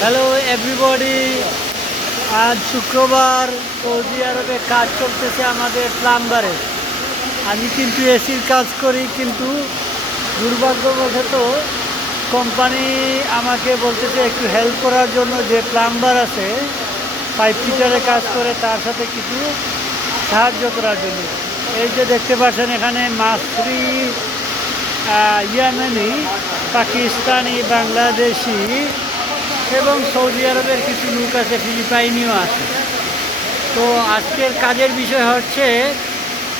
Hello everybody, আজ শুক্রবার Saudi আরবে কাজ চলতেছে আমাদের প্লাম্বারে। আমি কিন্তু এসির কাজ করি, কিন্তু দুর্ভাগ্যবশত কোম্পানি আমাকে বলতেছে একটু হেল্প করার জন্য। যে প্লাম্বার আছে, পাইপ ফিটারে কাজ করে, তার সাথে কিছু সাহায্য করার জন্য। এই যে দেখতে পাচ্ছেন এখানে মাসরি, ইয়েমেনি, পাকিস্তানি, বাংলাদেশি এবং সৌদি আরবের কিছু লোক আছে, ফিলিপাইনিও আছে। তো আজকের কাজের বিষয় হচ্ছে,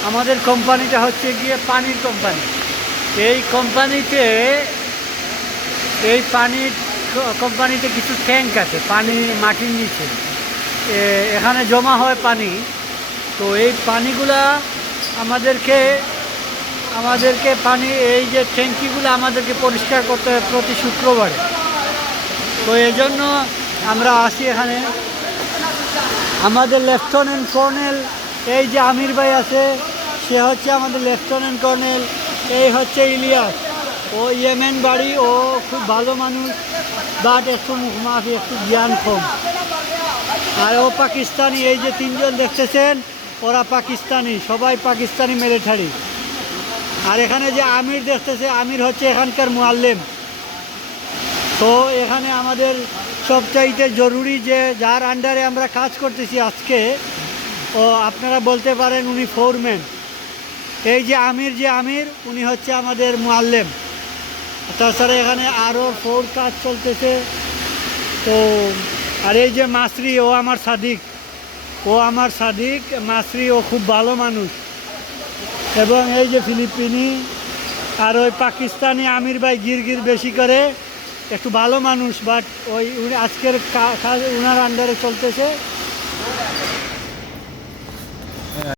আমাদের কোম্পানিটা হচ্ছে গিয়ে পানির কোম্পানি। এই কোম্পানিতে এই পানির কোম্পানিতে কিছু ট্যাঙ্ক আছে, পানি মাটির নিচে এখানে জমা হয় পানি। তো এই পানিগুলা আমাদেরকে পানি, এই যে ট্যাঙ্কিগুলো আমাদেরকে পরিষ্কার করতে হয় প্রতি শুক্রবারে। তো এই জন্য আমরা আসি এখানে। আমাদের লেফটেন্যান্ট কর্নেল, এই যে আমির ভাই আছে, সে হচ্ছে আমাদের লেফটেন্যান্ট কর্নেল। এই হচ্ছে ইলিয়াস, ও ইয়েমেন বাড়ি, ও খুব ভালো মানুষ, বাট একটু মুখমাফি, একটু জ্ঞান কম। আর ও পাকিস্তানি। এই যে তিনজন দেখতেছেন, ওরা পাকিস্তানি, সবাই পাকিস্তানি মিলিটারি। আর এখানে যে আমির দেখতেছে, আমির হচ্ছে এখানকার মুআল্লিম। তো এখানে আমাদের সবচাইতে জরুরি যে যার আন্ডারে আমরা কাজ করতেছি আজকে, ও আপনারা বলতে পারেন উনি ফোরম্যান। এই যে আমির, উনি হচ্ছে আমাদের মুআল্লিম। তাছাড়া এখানে আরও ফোর কাজ চলতেছে। তো আর এই যে মাসরি, ও আমার সাদিক মাসরি, ও খুব ভালো মানুষ। এবং এই যে ফিলিপিনি আর ওই পাকিস্তানি আমির ভাই গিরগির বেশি করে, একটু ভালো মানুষ, বাট ওই আজকের কাজ ওনার আন্ডারে চলতেছে।